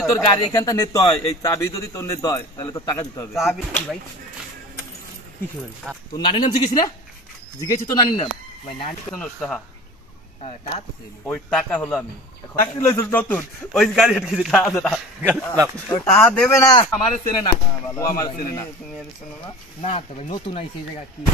যদি তোর গাড়ি এখানটা নিতে হয়, এই চাবি যদি তোর নিতে হয় তাহলে তোর টাকা দিতে হবে। চাবি কি ভাই? কি বল? তোর নানির নাম জিজ্ঞেস না? জিজ্ঞেস তোর নানির নাম? ভাই নানি কেন টাকা? হ্যাঁ টাকা তো ছিল। ওই টাকা হলো আমি। এখন টাকা লইছিস নতুন। ওই গাড়ি আটকেছি টাকা দে না। ও টাকা দেবে না। আমারে চেনে না। ও আমারে চেনে না। তুমি এর শোনো না? না তো ভাই নতুন আইছে এই জায়গা কি?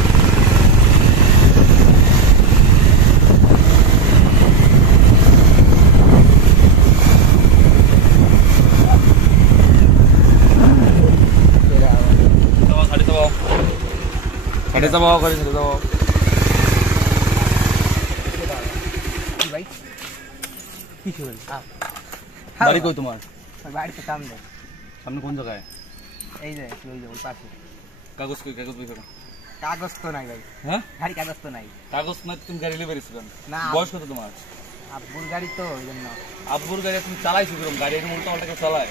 গাড়ি যাবো গাড়ি যাবো। কি ভাই? কি বল? বাড়ি কই তোমার? বাড়িতে সামনে। সামনে কোন জায়গায়? এই যে ওই পাশে। কাগজ কই কাগজ কই? কাগজ তো নাই ভাই। হ্যাঁ? গাড়ি কাগজ তো নাই। কাগজ না তুমি গাড়ি লিয়ে বেরিয়েছো কেন? না। বয়স কত তোমার? আব্বুর গাড়ি তো ওই জন্য। আব্বুর গাড়ি তুমি চালাইছো কিরকম? গাড়ি এরকম উল্টা পাল্টা কেউ চালায়?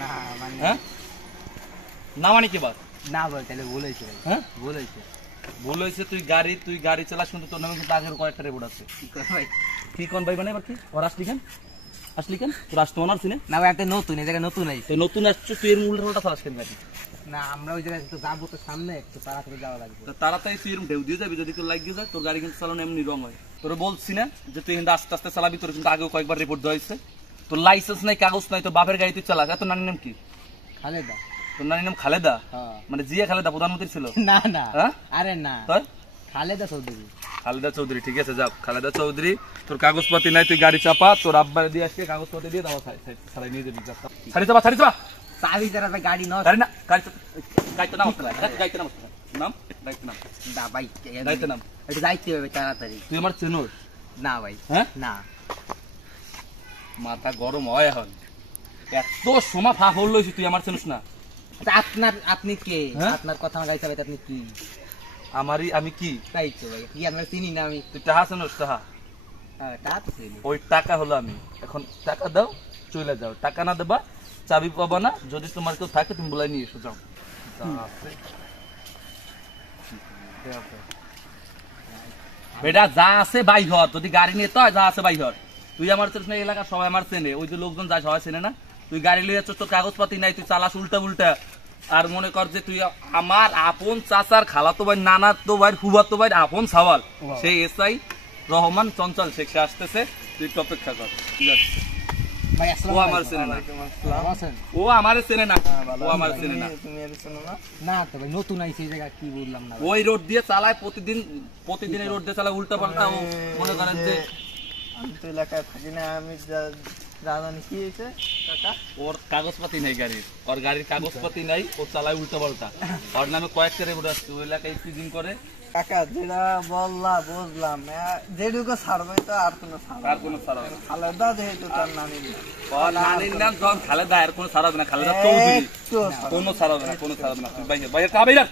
না মানে হ্যাঁ? না মানে কি বাত? না বল তাহলে ভুল হয়েছে ভাই। হ্যাঁ? ভুল হয়েছে। ভুল হয়েছে। তুই গাড়ি চালাস কিন্তু তোর নামে কিন্তু আগের কয়েকটা রেকর্ড আছে। কি কর ভাই? কি কোন ভাই মানে এবার কি? ওর আসলি কেন? আসলি কেন? তোর আসতো ওনার সিনে? না ভাই একটা নতুন এই জায়গা নতুন আইছে। তুই নতুন আসছো, তুই এর উল্টা পাল্টা চালাস কেন গাড়ি? না আমরা ওই জায়গায় তো যাবো তো সামনে একটু তাড়াতাড়ি যাওয়া লাগবে। তা তাড়াতাড়ি তুই এরকম ঢেউ দিয়ে যাবি, যদি তোর লাগিয়ে যায় তোর গাড়ি কিন্তু চালানো এমনি রং হয়। তোর বলছি না যে তুই কিন্তু আস্তে আস্তে চালাবি, তোর কিন্তু আগেও কয়েকবার রিপোর্ট দেওয়া হয়েছে। তোর লাইসেন্স নাই, কাগজ নাই, তোর বাপের গাড়ি তুই চালাস। তোর নানির নাম কি? খালেদা। তোর নানির নাম খালেদা? হ্যাঁ। মানে জিয়া খালেদা প্রধানমন্ত্রী ছিল? না না হ্যাঁ? আরে না তোর খালেদা চৌধুরী। খালেদা চৌধুরী, ঠিক আছে যাও। খালেদা চৌধুরী, তোর কাগজপাতি নাই, তুই গাড়ি চাপা, তোর আব্বা দিয়ে আসছে কাগজপাতি দিয়ে দাও, ছাড়াই নিয়ে যাবি। ছাড়ি চাপা, ছাড়ি চাপা। চাবি ছাড়া ভাই গাড়ি নষ্ট। গাড়ি না, গাড়িতে নাম গাড়িতে নাম নাম গাড়িতে নাম না ভাই গাড়িতে নাম। একটু যাইতে হবে তাড়াতাড়ি। তুই আমার চেনোস? না ভাই। হ্যাঁ? না মাথা গরম হয় এখন। এত সময় ফাঁক হল তুই আমার চেনোস না? আপনি কে? হ্যাঁ? আপনার কথা আমার গাইতে হবে আপনি কি? আমি কি? তাই তো ভাই কি আপনার চিনি না আমি? তুই টাকা চেনোস? টাকা? হ্যাঁ টাকা তো ছিল। ওই টাকা হলো আমি। এখন টাকা দাও, চলে যাও। টাকা না দেবা চাবি পাবা না। যদি তোমার কেউ থাকে তুমি বলাই নিয়ে এসো, যাও। বেটা যা আছে বাই ঘর, যদি গাড়ি নিয়ে তো যা আছে বাই ঘর। তুই আমার চেনিস না, এলাকা সবাই আমার চেনে, ওই যে লোকজন যায় সবাই চেনে না। তুই গাড়ি লিয়ে যাচ্ছ, তোর কাগজপাতি নাই, তুই চালাস উল্টা উল্টা। আর মনে কর যে তুই আমার আপন চাচার খালাতো ভাই, নানার তো ভাই, ফুবাতো ভাই, আপন সাওয়াল। সেই এসআই রহমান চঞ্চল শেখ সে আসতেছে, তুই একটু অপেক্ষা কর। ঠিক আছে? ভাই ও আসসালামু আমার চেনে না। ভালো আছেন? ও আমার চেনে না। ও আমার চেনে না। তুমি এর শোনো না? না তো ভাই নতুন আইছে এই জায়গা কি বললাম না। ওই রোড দিয়ে চালায় প্রতিদিন এই রোড দিয়ে চালায় উল্টা পাল্টা। ও মনে করেন যে আমি তো এলাকায় থাকি না, আমি জানি কি হয়েছে কাকা। ওর কাগজপাতি নাই গাড়ির, ওর গাড়ির কাগজপাতি নাই, ও চালায় উল্টা পাল্টা। ওর নামে কয়েকটা রেকর্ড আসছে, ওই এলাকায় ফিজিং করে। কাকা যেটা বললা বুঝলাম, যেটুকু ছাড়বে তো আর কোনো আর কোনো ছাড়াবে না। খালেদা যেহেতু তার নানির ওর নানির নাম যখন খালেদা, আর কোনো ছাড়াবে না। খালেদা চৌধুরী কোনো ছাড়াবে না, কোনো ছাড়াবে না। তুই বাইরে চাবি না।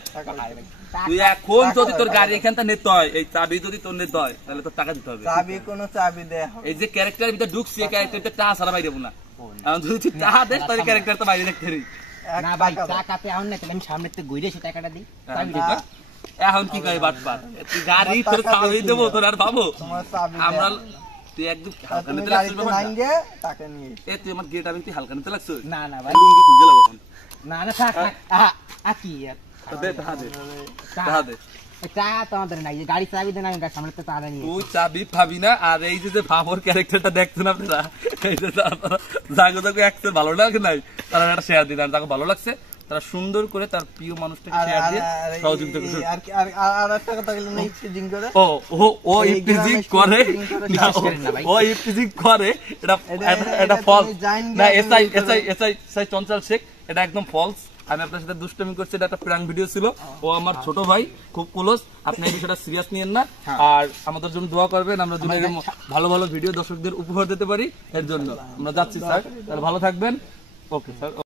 তুই এখন যদি তোর গাড়ি এখানটা নিতে হয়, এই চাবি যদি তোর নিতে হয় তাহলে তোর টাকা দিতে হবে। চাবি কোনো চাবি দেয়া হবে। এই যে ক্যারেক্টারের ভিতরে ঢুকছি, এই ক্যারেক্টারটা টাকা ছাড়া বাইরে না। যদি তুই টাকা দেস তাহলে ক্যারেক্টার তো বাইরে দেখতে পারি না ভাই। টাকাতে এখন না, তাহলে আমি সামনে থেকে ঘুরে এসে টাকাটা দিই। এখন কি কই বাটপার, তুই গাড়ি তোর চাবি দেবো তোর আর ভাবো তোমার চাবি আমরা। তুই একদম হালকা তুমি নিতে গাড়িতে লাগছিস নাইন দিয়ে টাকা নিয়ে এ তুই আমার গেট আমি তুই হালকা নিতে লাগছিস। না না ভাই লুঙ্গি খুঁজে লাগো এখন। না না থাক কি দে টাকা দে, টাকা দে। টাকা তো আমাদের নাই, গাড়ি চাবি দেন, আমি সামনে তো টাকা নিয়ে। তুই চাবি পাবি না। আর এই যে ভাবর ক্যারেক্টারটা দেখছেন আপনারা, এই যে জাগো জাগো একটু ভালো লাগে নাই, তারা একটা শেয়ার দিন। আর যাকে ভালো লাগছে তারা সুন্দর করে তার প্রিয় মানুষটাকে শেয়ার দিয়ে সহযোগিতা করছে। আর একটা কথা বললাম না, ইপসিজিং করে। ও ইপসিজিং করে, ও ইপসিজিং করে। এটা ফলস না। এসআই চঞ্চল শেখ, এটা একদম ফলস। আমি আপনার সাথে দুষ্টমি করছি, এটা একটা প্র্যাঙ্ক ভিডিও ছিল। ও আমার ছোট ভাই, খুব ক্লোজ। আপনি এই বিষয়টা সিরিয়াস নিয়েন না। আর আমাদের জন্য দোয়া করবেন, আমরা যদি ভালো ভালো ভিডিও দর্শকদের উপহার দিতে পারি, এর জন্য আমরা যাচ্ছি স্যার। তাহলে ভালো থাকবেন। Okay sir.